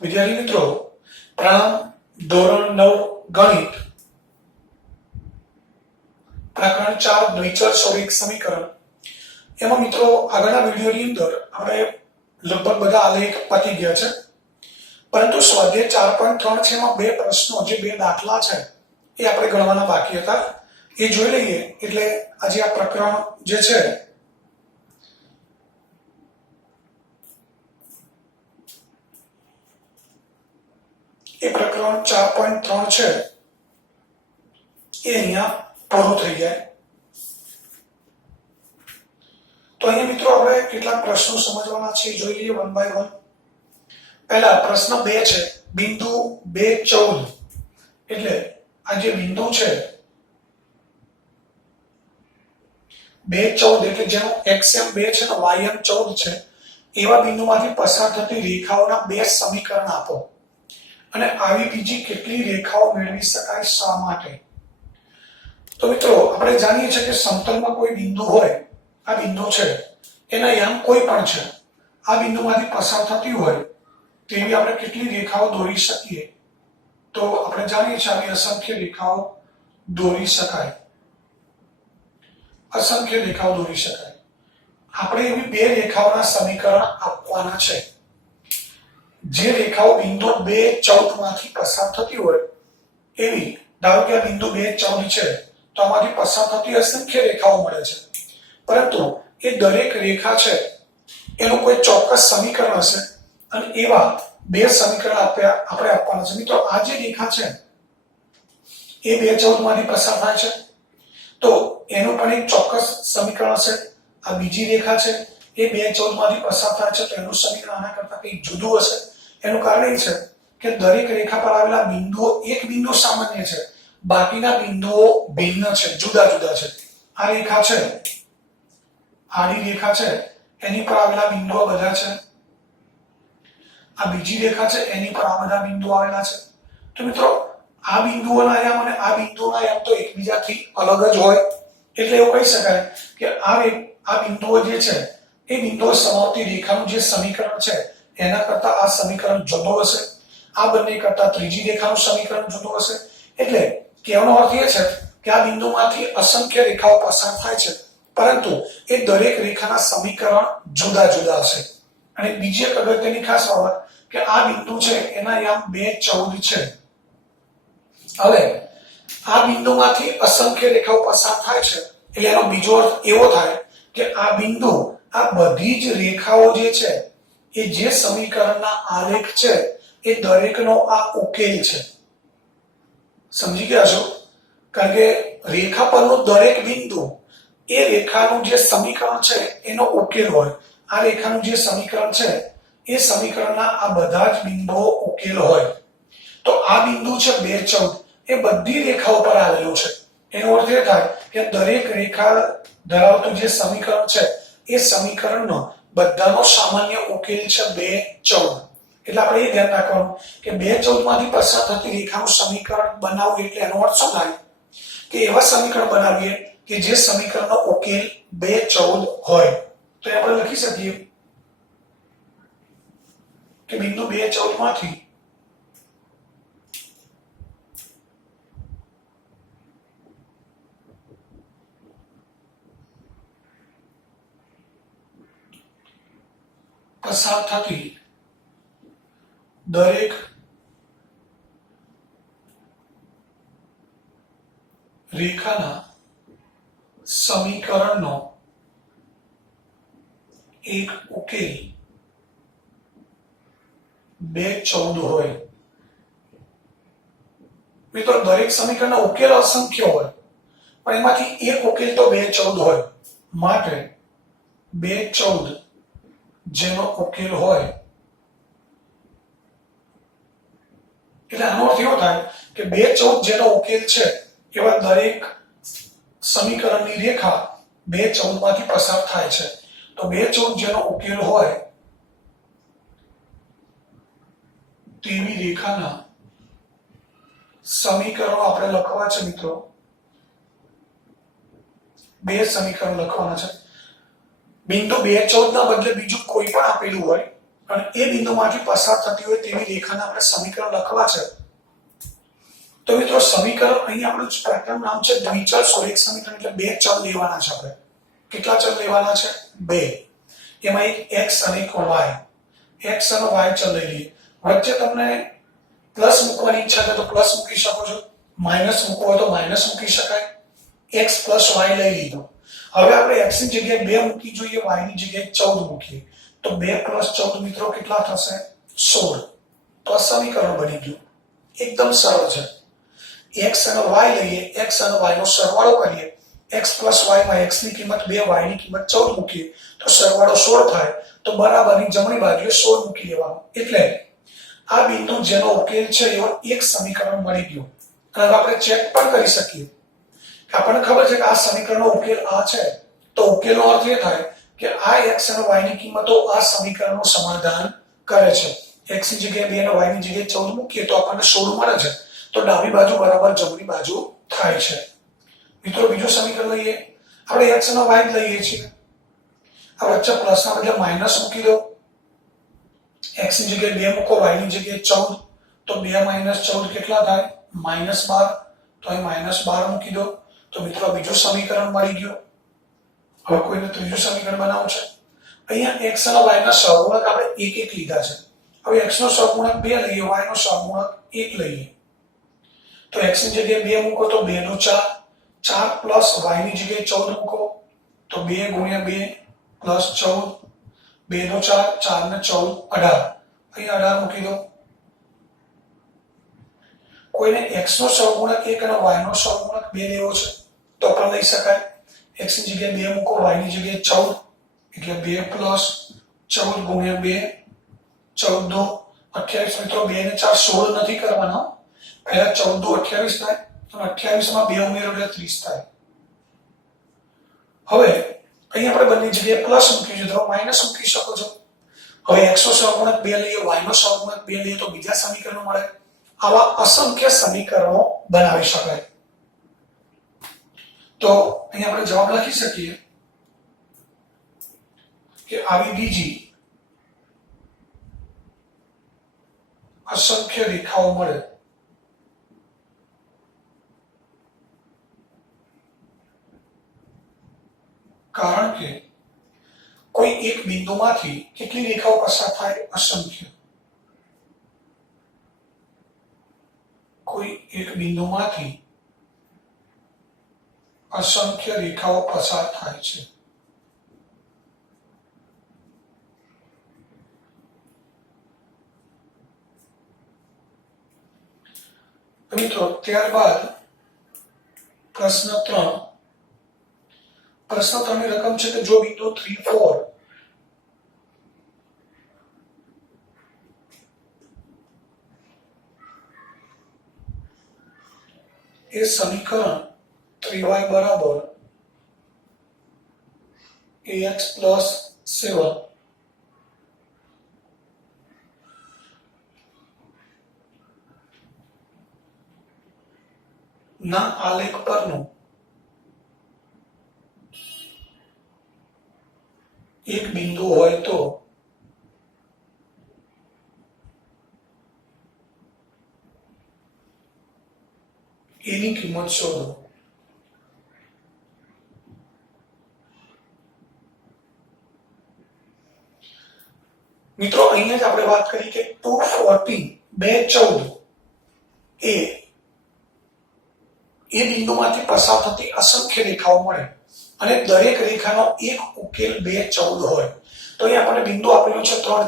વિદ્યાર્થી મિત્રો, પ્રણામ. ધોરણ 9 ગણિત પ્રકરણ 4 દ્વિચર સૌરિક સમીકરણ. એમાં મિત્રો આગળના વિડીયોની અંદર આપણે લગભગ બધા આલેખ પતી ગયા છે, પરંતુ સ્વાધ્યાય 4.3 છે એમાં બે પ્રશ્નો, જે બે દાખલા છે એ આપણે ગણવાના બાકી હતા. એ જોઈ લઈએ એટલે આજે આ પ્રકરણ જે છે એ પ્રકરણ 4.3 છે એ અહીંયા પૂરું થઈ જાય. તો અહીંયા મિત્રો આપણે કેટલાક પ્રશ્નો સમજવાના છે, જોઈ લઈએ વન બાય વન. પહેલા પ્રશ્ન 2 છે, બિંદુ 2.14 એટલે આ જે બિંદુ છે 2.14 એટલે જેનો xm 2 છે ને ym 14 છે, એવા બિંદુમાંથી પસાર થતી રેખાઓના બે સમીકરણ આપો અને આવી બીજી કેટલી રેખાઓ મેળવી શકાય, શા માટે? તો મિત્રો આપણે જાણીએ છીએ કે સમતલમાં કોઈ બિંદુ હોય, આ બિંદુ છે એના યામ કોઈ પણ છે, આ બિંદુમાંથી પસાર થતી હોય તેવી આપણે કેટલી રેખાઓ દોરી શકીએ? તો આપણે જાણીએ છીએ આવી અસંખ્ય રેખાઓ દોરી શકાય, અસંખ્ય રેખાઓ દોરી શકાય. આપણે એવી બે રેખાઓના સમીકરણ આપવાના છે. જે રેખાઓ બિંદુ 2.14 માંથી પસાર થતી હોય એવી, ધારો કે આ બિંદુ 2.14 છે તો આમાંથી પસાર થતી અસંખ્ય રેખાઓ મળે છે, પરંતુ એ દરેક રેખા છે એનું કોઈ ચોક્કસ સમીકરણ હશે અને એવા બે સમીકરણ આપણે આપવાના છે. મિત્રો આ જે રેખા છે એ 2.14 માંથી પસાર થાય છે તો એનું પણ એક ચોક્કસ સમીકરણ હશે. આ બીજી રેખા છે એ 2.14 માંથી પસાર થાય છે તો એનું સમીકરણ આના કરતા કંઈક જુદું હશે. એનું કારણ એ છે કે દરેક રેખા પર આવેલા બિંદુઓ એક બિંદુ સામાન્ય છે, બાકીના બિંદુઓ ભિન્ન છે, જુદા જુદા છે. આ રેખા છે, આડી રેખા છે, એની પર આવેલા બિંદુઓ બધા છે. આ બીજી રેખા છે એની પર આ બધા બિંદુઓ આવેલા છે. તો મિત્રો આ બિંદુઓના યામ અને આ બિંદુઓના યામ તો એકબીજાથી અલગ જ હોય, એટલે એવું કહી શકાય કે આ બિંદુઓ જે છે એ બિંદુઓ સમાવતી રેખાનું જે સમીકરણ છે એના કરતા આ સમીકરણ જુદું હશે, આ બંને કરતા ત્રીજી રેખાનું સમીકરણ જુદું હશે. એટલે કહેવાનો અર્થ એ છે કે આ બિંદુમાંથી અસંખ્ય રેખાઓ પસાર થાય છે, પરંતુ એ દરેક રેખાના સમીકરણ જુદા જુદા હશે. અને બીજી એક અગત્યની ખાસ બાબત કે આ બિંદુ છે એના યામ 2.14 છે. હવે આ બિંદુમાંથી અસંખ્ય રેખાઓ પસાર થાય છે એટલે એનો બીજો અર્થ એવો થાય કે આ બિંદુ, આ બધી જ રેખાઓ જે છે એ જે સમીકરણના આલેખ છે એ દરેકનો આ ઉકેલ છે. સમજી ગયા છો? કારણ કે રેખા પરનું દરેક બિંદુ એ રેખાનું જે સમીકરણ છે એનો ઉકેલ હોય. આ રેખાનું જે સમીકરણ છે એ સમીકરણના આ બધા જ બિંદુઓ ઉકેલ હોય. તો આ બિંદુ છે 2.14 એ બધી રેખાઓ પર આવેલું છે. એનો અર્થ એ થાય કે દરેક રેખા ધરાવતું જે સમીકરણ છે એ સમીકરણનો બધાનો સામાન્ય ઉકેલ છે 2.14. એટલે આપણે એ ધ્યાન રાખવાનું કે 2.14 માંથી પસાર થતી રેખાનું સમીકરણ બનાવવું એટલે એનો અર્થ શું થાય કે એવા સમીકરણ બનાવીએ કે જે સમીકરણનો ઉકેલ 2.14 હોય. તો આપણે લખી શકીએ કે બિંદુ 2.14 માંથી પસાર થતી દરેક રેખાના સમીકરણનો એક ઉકેલ 2.14 હોય. મિત્રો દરેક સમીકરણના ઉકેલ અસંખ્ય હોય, પણ એમાંથી એક ઉકેલ તો 2.14 હોય. માટે 2.14 જેનો ઉકેલ હોય એટલે આનો અર્થ એવો થાય કે 2.14 જેનો ઉકેલ છે એવા દરેક સમીકરણની રેખા 2.14 માંથી પસાર થાય છે. તો 2.14 જેનો ઉકેલ હોય તેવી રેખાના સમીકરણો આપણે લખવા છે. મિત્રો બે સમીકરણ લખવાના છે. બિંદુ 2.14 ના બદલે બીજું કોઈ પણ આપેલું હોય અને એ બિંદુમાંથી પસાર થતી હોય તેવી રેખાને આપણે સમીકરણ લખવા છે તો મિત્રો સમીકરણ અહીં આપણું પેટર્ન નામ છે દ્વિચલ સુરેખ સમીકરણ એટલે બે ચલ લેવાના છે આપણે કેટલા ચલ લેવાના છે બે એમાં એક x અને એક y x અને y ચલ લઈ લઈએ વચ્ચે તમને પ્લસ મૂકવાની ઈચ્છા છે તો પ્લસ મૂકી શકો છો માઈનસ મૂકવો હોય તો માઈનસ મૂકી શકાય x + y લઈ લીધો હવે આપણે x ની જગ્યાએ 2 મૂકી જોઈએ y ની જગ્યાએ 14 મૂકીએ તો 2 + 14 મિત્રો કેટલા થશે 16 તો આ સમીકરણ બની ગયું એકદમ સરળ છે x અને y લઈએ x અને y નો સરવાળો કરીએ x + y માં x ની કિંમત 2 y ની કિંમત 14 મૂકીએ તો સરવાળો 16 થાય તો બરાબરની જમણી બાજુએ 16 મૂકી દેવાનું એટલે આ બિંદુ જેનો ઉકેલ છે એવો એક સમીકરણ મળી ગયું અને આપણે ચેક પણ કરી શકીએ કે આપણને ખબર છે કે આ સમીકરણનો ઉકેલ આ છે તો ઉકેલનો અર્થ એ થાય કે આ x અને y ની કિંમતો આ સમીકરણનું સમાધાન કરે છે x ની જગ્યાએ 2 અને y ની જગ્યાએ 14 મૂકીએ તો આપણને 16 મળે છે તો ડાબી બાજુ બરાબર જમણી બાજુ થાય છે મિત્રો બીજું સમીકરણ લઈએ આપણે x અને y લઈએ છીએ આ વચ્ચે પ્લસના બદલે માઈનસ મૂકી દો x ની જગ્યાએ 2 મૂકો y ની જગ્યાએ 14 તો 2 - 14 કેટલા થાય -12 તો અહીં -12 મૂકી દો તો મિત્રો બીજું સમીકરણ મળી ગયું હવે કોઈને ત્રીજું સમીકરણ બનાવવું છે અહીંયા x અને y ના સહગુણક આપણે 1 1 લીધા છે હવે x નો સહગુણક 2 લઈએ y નો સહગુણક 1 લઈએ તો x ની જગ્યાએ 2 મૂકો તો 2 નો 4 4 + y ની જગ્યાએ 14 મૂકો તો 2 × 2 + 14 2 નો 4 4 ને 14 18 અહીં 18 મૂકી દો કોઈને x નો સહગુણક 1 અને y નો સહગુણક 2 લેવો છે તો પણ લઈ શકાય x ની જગ્યાએ 2 મૂકો y ની જગ્યાએ 14 એટલે 2 + 14 × 2 14 દો 28 મિત્રો 2 ને 4 16 નથી કરવાના પહેલા 14 દો 28 થાય અને 28 માં 2 ઉમેરો એટલે 30 થાય હવે અહીં આપણે બંને જગ્યાએ પ્લસ મૂકી દીધો માઈનસ મૂકી શકો છો હવે x નો સહગુણક 2 લઈએ y નો સહગુણક 2 લઈએ તો બીજા સમીકરણો મળે આવા અસંખ્ય સમીકરણો બનાવી શકાય તો અહીં આપણે જવાબ લખી શકીએ કે આવી બીજી અસંખ્ય રેખાઓ મળે કારણ કે કોઈ એક બિંદુમાંથી કેટલી રેખાઓ પસાર થાય અસંખ્ય કોઈ એક બિંદુમાંથી અસંખ્ય રેખાઓ પસાર થાય છે મિત્રો ત્યારબાદ પ્રશ્ન 3 ની રકમ છે કે જો બિંદુ 3 4 એ સમીકરણ 3y બરાબર ax + 7 ના આલેખ પરનું એક બિંદુ હોય તો એની કિંમત શોધો મિત્રો અહીંયા જ આપણે વાત કરી કે 214 એ બિંદુમાંથી પસાર થતી અસંખ્ય રેખાઓ મળે અને દરેક રેખાનો એક ઉકેલ 214 હોય તો અહીં આપણને બિંદુ આપેલું છે 3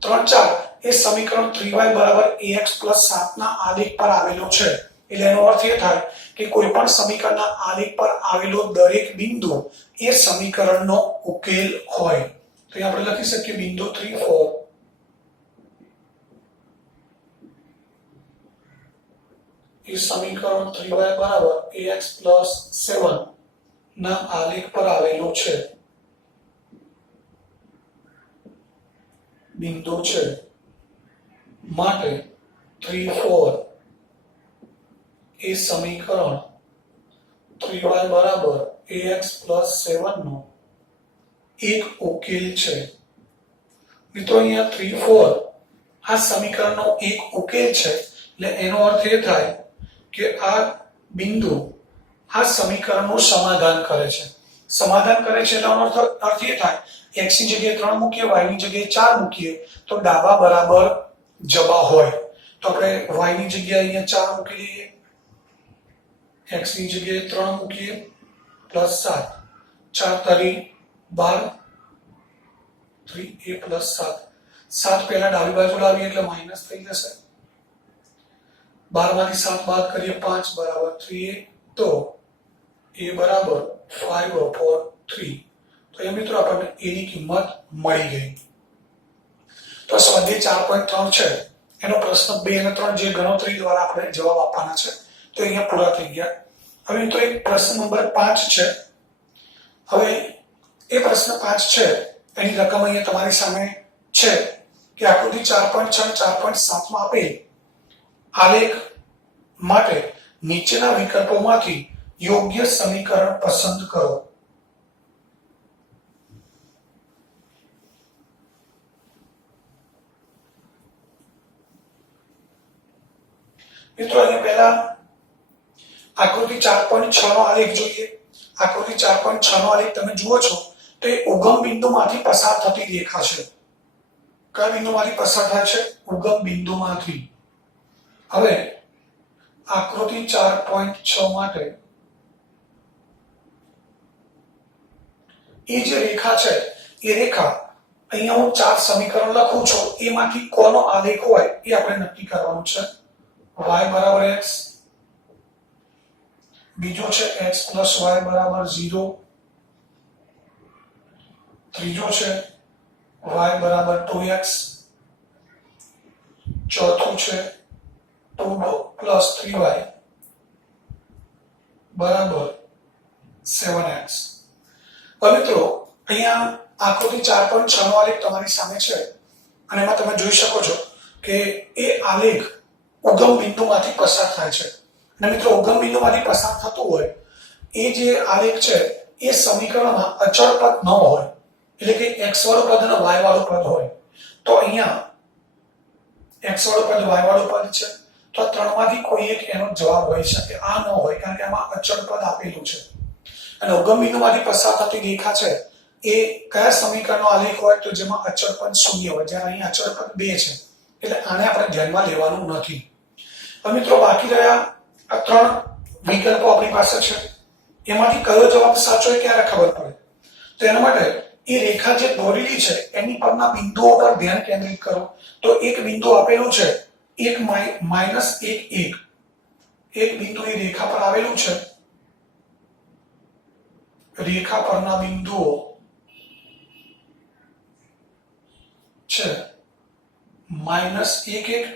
4 એ સમીકરણ 3y બરાબર ax + 7 ના આલેખ પર આવેલો છે એટલે એનો અર્થ એ થાય કે કોઈ પણ સમીકરણના આલેખ પર આવેલો દરેક બિંદુ એ સમીકરણનો ઉકેલ હોય તો અહીં આપણે લખી શકીએ બિંદુ 3 4 એ સમીકરણ 3y બરાબર ax + 7 ના આલેખ પર આવેલો છે બિંદુ છે માટે 3 4 એ સમીકરણ 3y બરાબર ax + 7 નો એક ઉકેલ છે મિત્રો અહીંયા 3 4 આ સમીકરણનો એક ઉકેલ છે, એટલે એનો અર્થ એ થાય કે આ બિંદુ આ સમીકરણનું સમાધાન કરે છે. સમાધાન કરે છે એટલે અર્થ એ થાય x ની જગ્યાએ 3 મૂકીએ, y ની જગ્યાએ 4 મૂકીએ તો ડાબા બરાબર જબા હોય. તો આપણે y ની જગ્યાએ અહીંયા 4 મૂકી દઈએ, x ની જગ્યાએ 3 મૂકીએ પ્લસ 7, 4 તારી 12, 3a પ્લસ 7, 7 પહેલા ડાબી બાજુ લાવીએ એટલે માઈનસ થઈ જશે. 12 માંથી 7 બાદ કરીએ 5 બરાબર 3a, તો a બરાબર 5/3. તો એ મિત્રો આપણને a ની કિંમત મળી ગઈ. તો સ્વાધ્યાય 4.3 છે એનો પ્રશ્ન 2 અને 3 જે ગણતરી દ્વારા આપણે જવાબ આપવાના છે તો અહીંયા પૂરા થઈ ગયા. હવે મિત્રો એક પ્રશ્ન નંબર 5 છે. હવે એ પ્રશ્ન 5 છે એની રકમ અહીંયા તમારી સામે છે કે આકૃતિ 4.6 અને 4.7 માં આપેલ આલેખ માટે નીચેના વિકલ્પોમાંથી યોગ્ય સમીકરણ પસંદ કરો. મિત્રો અહીંયા પહેલા આકૃતિ 4.6 નો આલેખ જોઈએ. આકૃતિ 4.6 નો આલેખ તમે જુઓ છો તો એ ઉગમ બિંદુમાંથી પસાર થતી રેખા છે. કયા બિંદુમાંથી પસાર થાય છે? ઉગમ બિંદુમાંથી. હવે આકૃતિ 4.6 માટે એ જે રેખા છે એ રેખા અહીંયા હું 4 સમીકરણ લખું છું, એમાંથી કોનો આલેખ હોય એ આપણે નક્કી કરવાનું છે. y બરાબર x, બીજો છે x plus y બરાબર 0, ત્રીજો છે y બરાબર 2x, ચોથું છે 2 plus 3y બરાબર 7x. હવે મિત્રો અહીંયા આકૃતિ 4.6 નો આલેખ તમારી સામે છે અને એમાં તમે જોઈ શકો છો કે એ આલેખ ઉગમ બિંદુમાંથી પસાર થાય છે. અને મિત્રો ઉગમ બિંદુમાંથી પસાર થતું હોય એ જે આલેખ છે એ સમીકરણમાં અચળ પદ ન હોય, એટલે કે x વાળું પદ અને y વાળું પદ હોય. તો અહીંયા x વાળું પદ, y વાળું પદ છે, તો આ ત્રણમાંથી કોઈ એક એનો જવાબ હોઈ શકે. આ ન હોય કારણ કે આમાં અચળ પદ આપેલું છે. અને ઉગમ બિંદુમાંથી પસાર થતી રેખા છે એ કયા સમીકરણનો આલેખ હોય? તો જેમાં અચળ પદ 0 હોય, જ્યારે અહીં અચળ પદ 2 છે, એટલે આને આપણે ધ્યાનમાં લેવાનું નથી. હવે મિત્રો બાકી રહ્યા આ 3 વિકલ્પો આપણી પાસે છે, એમાંથી કયો જવાબ સાચો એ ક્યારે ખબર પડે? તો એના માટે એ રેખા જે દોરેલી છે એની પરના બિંદુઓ પર ધ્યાન કેન્દ્રિત કરો. તો એક બિંદુ આપેલું છે 1 -1 1, એક બિંદુ એ રેખા પર આવેલું છે. રેખા પરના બિંદુઓ છે -1 1,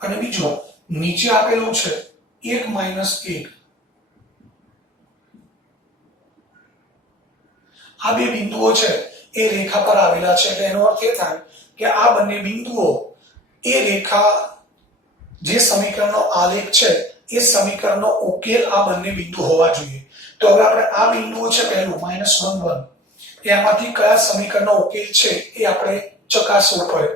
અને બીજું નીચે આપેલું છે 1 -1. આ બે બિંદુઓ છે એ રેખા પર આવેલા છે, એટલે એનો અર્થ એ થાય કે આ બંને બિંદુઓ એ રેખા જે સમીકરણનો આલેખ છે એ સમીકરણનો ઉકેલ આ બંને બિંદુ હોવા જોઈએ. તો હવે આપણે આ બિંદુઓ છે પહેલું -1 1, એમાંથી કયા સમીકરણનો ઉકેલ છે એ આપણે ચકાસવું પડે.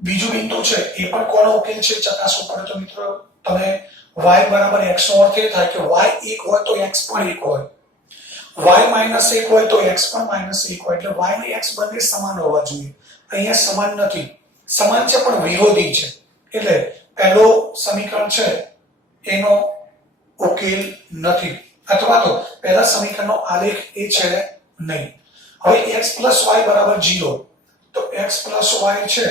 બીજું બિંદુ છે એ પણ કોનો ઉકેલ છે ચકાસવું પડે. તો મિત્રો તમે y બરાબર x નો અર્થ એ થાય કે y 1 હોય તો x પણ 1 હોય, y -1 હોય તો x પણ -1 હોય, એટલે y અને x બંને સમાન હોવા જોઈએ. અહીંયા સમાન નથી, સમાન છે પણ વિરોધી છે, એટલે પહેલો સમીકરણ છે એનો ઉકેલ નથી, અથવા તો પહેલા સમીકરણનો આલેખ એ છે નહીં. હવે x + y બરાબર 0, તો x + y છે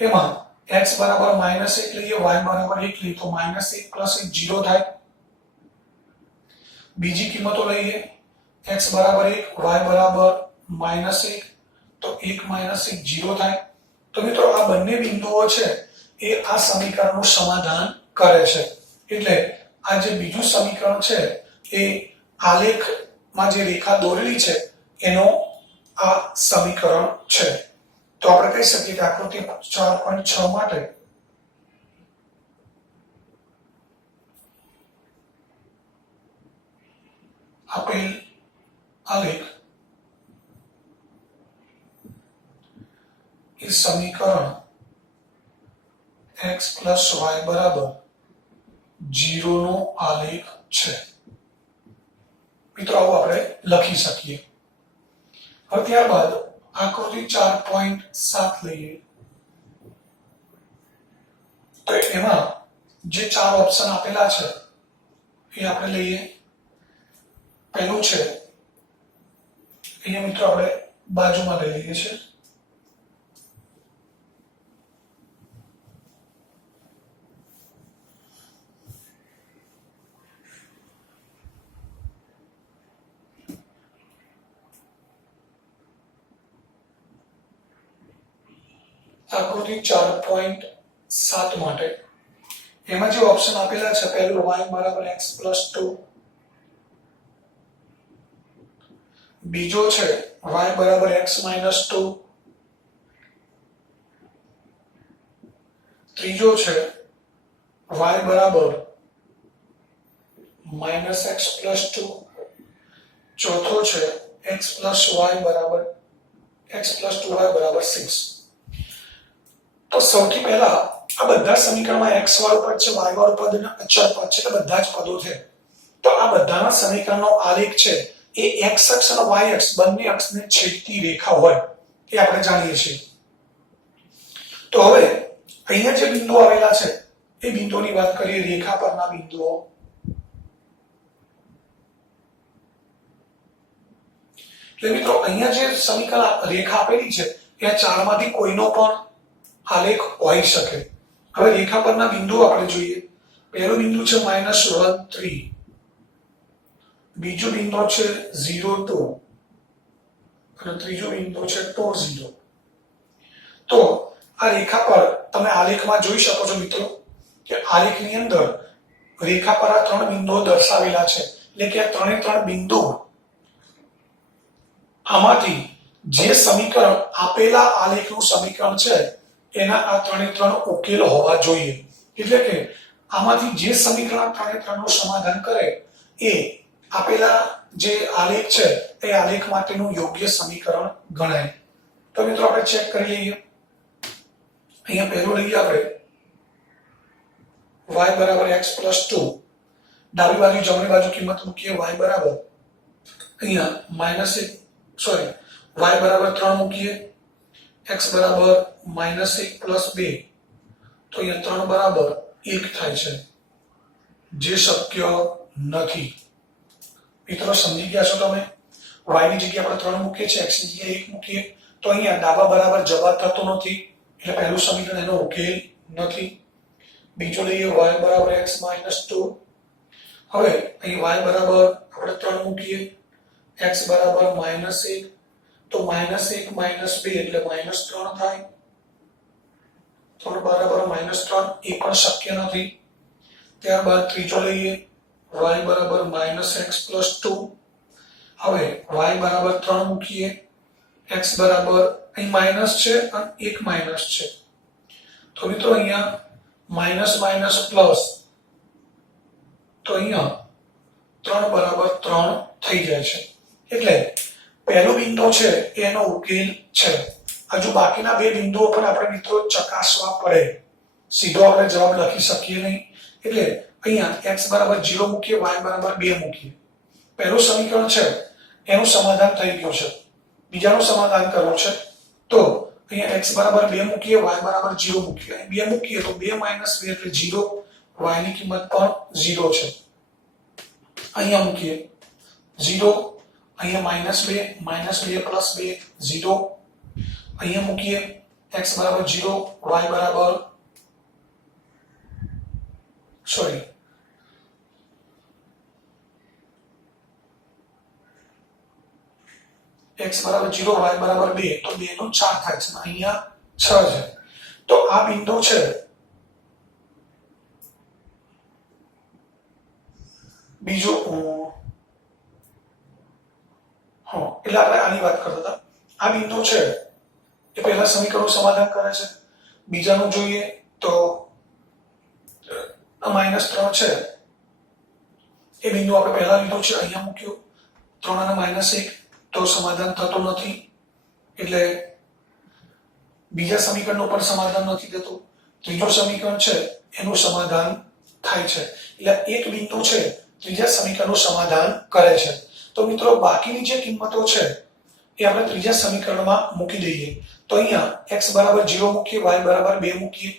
એમાં x બરાબર -1 લઈએ, y બરાબર 1 લઈએ, તો -1 + 1 0 થાય. બીજી કિંમતો લઈએ, x બરાબર 1, y બરાબર -1, તો 1 - 1 0 થાય. તો મિત્રો આ બંને બિંદુઓ છે એ આ સમીકરણનું સમાધાન કરે છે. એટલે આ જે બીજું સમીકરણ છે એ આલેખમાં જે રેખા દોરેલી છે એનો આ સમીકરણ છે. તો આપણે કહી શકીએ કે આકૃતિ 4.6 માટે આપેલ આલેખ એ સમીકરણ x પ્લસ y બરાબર 0 નો આલેખ છે. મિત્રો આવું આપણે લખી શકીએ. હવે ત્યારબાદ આકૃતિ 4.7 લઈએ તો એમાં જે ચાર ઓપ્શન આપેલા છે એ આપણે લઈએ. પહેલું છે અહીંયા મિત્રો આપણે બાજુમાં લઈ લઈએ છીએ. આકૃતિ 4.7 માટે એમાં જે ઓપ્શન આપેલા છે પહેલું y બરાબર x પ્લસ 2, બીજો છે y બરાબર x માઇનસ 2, ત્રીજો છે y બરાબર માઇનસ x પ્લસ 2, ચોથો છે x પ્લસ y બરાબર x પ્લસ 2y બરાબર 6. તો સૌથી પહેલા આ બધા સમીકરણમાં x વાળું પદ છે, y વાળું પદ અને અચળ પદ છે, એટલે બધા જ પદો છે. તો આ બધાના સમીકરણનો આલેખ છે એ x અક્ષ અને y અક્ષ બંને અક્ષને છેદતી રેખા હોય એ આપણે જાણીએ છીએ. તો હવે અહીંયા જે બિંદુઓ આવેલા છે એ બિંદુઓની વાત કરીએ. રેખા પરના બિંદુઓ એટલે મિત્રો અહીંયા જે સમીકરણ રેખા આપેલી છે એ ચારમાંથી કોઈનો પણ આલેખ હોઈ શકે. હવે રેખા પરના બિંદુઓ આપણે જોઈએ. પહેલું બિંદુ છે -1 3, બીજો બિંદુ છે 0 2 અને ત્રીજો બિંદુ છે 2 0. તો આ રેખા પર તમે આલેખમાં જોઈ શકો છો મિત્રો કે આલેખની અંદર રેખા પર આ ત્રણ બિંદુઓ દર્શાવેલા છે. એટલે કે આ ત્રણ બિંદુઓ આમાંથી જે સમીકરણ આપેલા આલેખનું સમીકરણ છે એના આ ત્રણ ઉકેલ હોવા જોઈએ. એટલે કે આમાંથી જે સમીકરણ ત્રણનું સમાધાન કરે એ આપેલા જે આલેખ છે એ આલેખ માટેનું યોગ્ય સમીકરણ ગણાય. તો મિત્રો આપણે ચેક કરી લઈએ. અહીંયા પહેલું લઈએ આપણે y બરાબર x પ્લસ 2, ડાબી બાજુ જમણી બાજુ કિંમત મૂકીએ. y બરાબર અહીંયા y બરાબર 3 મૂકીએ, x બરાબર -1 પ્લસ 2, તો અહીંયા 3 બરાબર 1 થાય છે, જે શક્ય નથી. મિત્રો સમજી ગયા છો તમે? y ની જગ્યાએ આપણે 3 મૂકીએ છીએ, x ની જગ્યાએ 1 મૂકીએ તો અહીંયા ડાબા બરાબર જવાબ થતો નથી, એટલે પહેલું સમીકરણ એનો ઉકેલ નથી. બીજો લઈએ y બરાબર x માઇનસ 2. હવે અહીં y બરાબર આપણે 3 મૂકીએ, x બરાબર -1, તો -1 - 2 એટલે -3 થાય. 3 બરાબર -3 એ પણ શક્ય નથી. ત્યારબાદ ત્રીજો લઈએ y બરાબર -x પ્લસ 2. હવે y બરાબર 3 મૂકીએ, x બરાબર અહીં માઇનસ છે અને એક માઇનસ છે, તો મિત્રો અહીંયા માઇનસ માઇનસ પ્લસ, તો અહીંયા 3 બરાબર 3 થઈ જાય છે. એટલે પહેલું બિંદુ છે એનો ઉકેલ છે. હજુ બાકીના બે બિંદુઓ પણ આપણે મિત્રો ચકાસવા પડે, સીધો આપણે જવાબ લખી શકીએ નહીં. એટલે અહીંયા x બરાબર 0 મૂકીએ, y બરાબર 2 મૂકીએ. પહેલું સમીકરણ છે એનું સમાધાન થઈ ગયું છે. બીજાનું સમાધાન કરવું છે તો અહીંયા x બરાબર 2 મૂકીએ, y બરાબર 0 મૂકીએ. અહીં 2 મૂકીએ તો 2 - 2 એટલે 0, y ની કિંમત પણ 0 છે. અહીંયા મૂકીએ 0, અહીંયા -2 પ્લસ 2 0. અહીંયા મૂકીએ x બરાબર 0, y બરાબર x બરાબર 0, y બરાબર 2, તો 2 નું 4 થાય છે, અહીંયા 6 છે. તો આ બિંદુ છે બીજો એટલે આપણે આની વાત કરતા હતા. આ બિંદુ છે એ પહેલા સમીકરણનું સમાધાન કરે છે. બીજાનું જોઈએ તો -3 છે એ બિંદુ આપણે પહેલા લીધો છે, અહીંયા મૂક્યો. 3 અને -1 તો સમાધાન થતું નથી, એટલે બીજા સમીકરણનું પણ સમાધાન નથી થતું, ત્રીજો સમીકરણ છે એનું સમાધાન થાય છે, એટલે એક બિંદુ છે ત્રીજા સમીકરણનું સમાધાન કરે છે. તો મિત્રો બાકીની જે કિંમતો છે એ આપણે ત્રીજા સમીકરણમાં મૂકી દઈએ. તો અહીંયા x બરાબર 0 મૂકીએ, y બરાબર 2 મૂકીએ,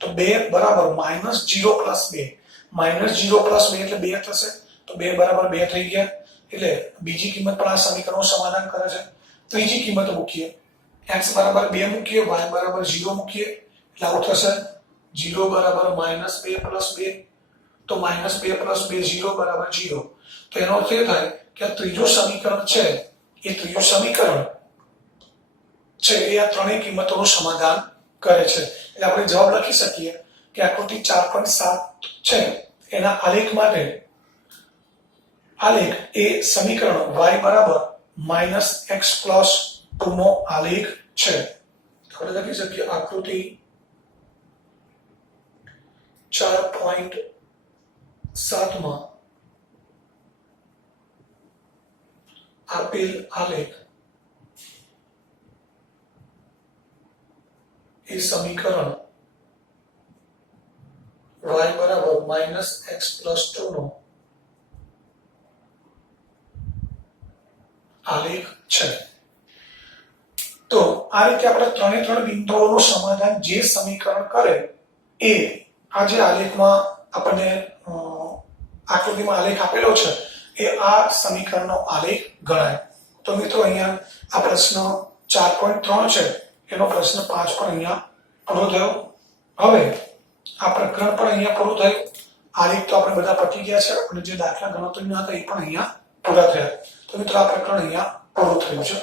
તો 2 બરાબર -0 + 2, -0 + 2 એટલે 2 થશે, તો 2 બરાબર 2 થઈ ગયા, એટલે બીજી કિંમત પણ આ સમીકરણનું સમાધાન કરે છે. ત્રીજી કિંમત મૂકીએ, x બરાબર 2 મૂકીએ, y બરાબર 0 મૂકીએ, એટલે આવું થશે 0 બરાબર -2 + 2, તો -2 + 2 0 બરાબર 0. તો એનો અર્થ એ થાય કે આ ત્રીજો સમીકરણ છે એ ત્રીજો સમીકરણ છે એ આ ત્રણેય કિંમતોનું સમાધાન કરે છે. એટલે આપણે જવાબ લખી શકીએ કે આકૃતિ 4.7 છે એના આલેખ માટે આલેખ એ સમીકરણ y બરાબર -x + 2 નો આલેખ છે. આપણે લખી શકીએ આકૃતિ 4.7 માં આપેલ આલેખ એ સમીકરણ y બરાબર -x + 2 નો આલેખ છે. તો આ રીતે આપણે ત્રણ બિંદુઓનું સમાધાન જે સમીકરણ કરે એ આ જે આલેખમાં આપણને આકૃતિમાં આલેખ આપેલો છે એ આ સમીકરણનો આલેખ ગણાય. તો મિત્રો અહીંયા આ પ્રશ્ન 4.3 છે એનો પ્રશ્ન 5 પણ અહીંયા પૂરો થયો. હવે આ પ્રકરણ પણ અહીંયા પૂરું થયું. આલેખ તો આપણે બધા પતી ગયા છે અને જે દાખલા ગણતરીના હતા એ પણ અહીંયા પૂરા થયા. તો મિત્રો આ પ્રકરણ અહીંયા પૂરું થયું છે.